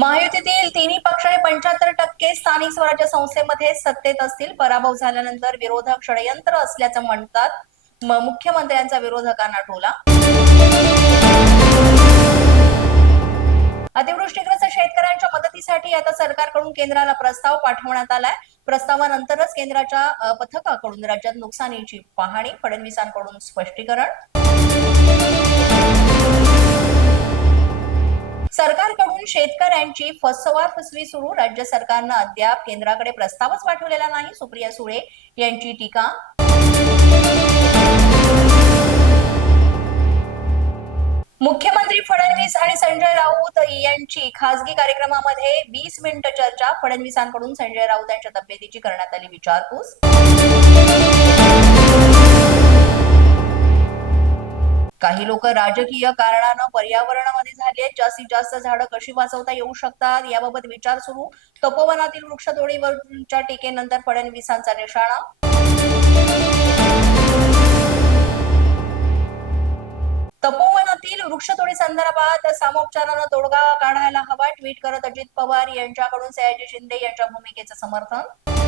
महायुतीतील तिन्ही पक्ष हे पंच्याहत्तर टक्के स्थानिक स्वराज्य संस्थेमध्ये सत्तेत असतील. पराभव झाल्यानंतर विरोधक षडयंत्र असल्याचं म्हणतात. मुख्यमंत्र्यांचा विरोधकांना टोला अतिवृष्टीग्रस्त शेतकऱ्यांच्या मदतीसाठी आता सरकारकडून केंद्राला प्रस्ताव पाठवण्यात आलाय. प्रस्तावानंतरच केंद्राच्या पथकाकडून राज्यात नुकसानीची पाहणी फडणवीसांकडून स्पष्टीकरण. सरकारकडून शेतकऱ्यांची फसवा फसवी सुरू राज्य सरकारनं अद्याप केंद्राकडे प्रस्तावच पाठवलेला नाही. सुप्रिया सुळे यांची टीका. मुख्यमंत्री फडणवीस आणि संजय राऊत यांची खासगी कार्यक्रमामध्ये वीस मिनिट चर्चा. फडणवीसांकडून संजय राऊत यांच्या तब्येतीची करण्यात आली विचारपूस. काही लोक राजकीय कारणानं पर्यावरणामध्ये झाली आहेत. जास्तीत जास्त झाडं कशी वाचवता येऊ शकतात याबाबत विचार सुरू. तपोवनातील वृक्षतोडीवरच्या टीकेनंतर फडणवीसांचा निशाणा. तपोवनातील वृक्षतोडी संदर्भात सामोपचारानं तोडगा काढायला हवा ट्विट करत अजित पवार यांच्याकडून सयाजी शिंदे यांच्या भूमिकेचं समर्थन.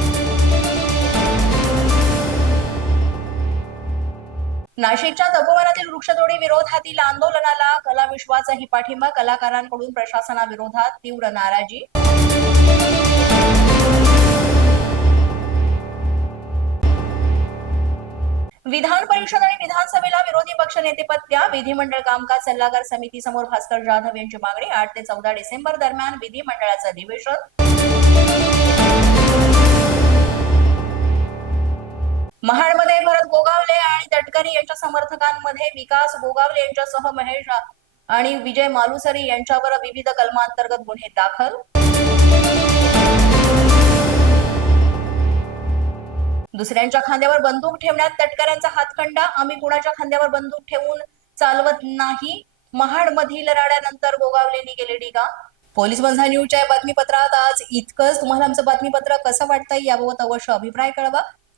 नाशिकच्या तपोवनातील वृक्षतोडी विरोधातील आंदोलनाला कला विश्वाचाही पाठिंबा कलाकारांकडून प्रशासनाविरोधात तीव्र नाराजी. विधान परिषद आणि विधानसभेला विरोधी पक्ष नेतेपद द्या विधिमंडळ कामकाज सल्लागार समिती समोर भास्कर जाधव यांची मागणी आठ ते चौदा डिसेंबर दरम्यान विधिमंडळाचं अधिवेशन. आणि यांच्या समर्थकांमध्ये विकास गोगावले यांच्यासह महेश आणि विजय मालुसरी यांच्यावर विविध कलमांतर्गत गुन्हे दाखल. दुसऱ्यांच्या खांद्यावर बंदूक ठेवण्यात तटकऱ्यांचा हातखंडा. आम्ही कुणाच्या खांद्यावर बंदूक ठेवून चालवत नाही? महाड मधील राड्यानंतर गोगावलेंनी केली टीका पोलीस बंधा न्यूजच्या बातमीपत्रात आज इतकंच. तुम्हाला आमचं बातमीपत्र कसं वाटतंय याबाबत अवश्य अभिप्राय कळवा.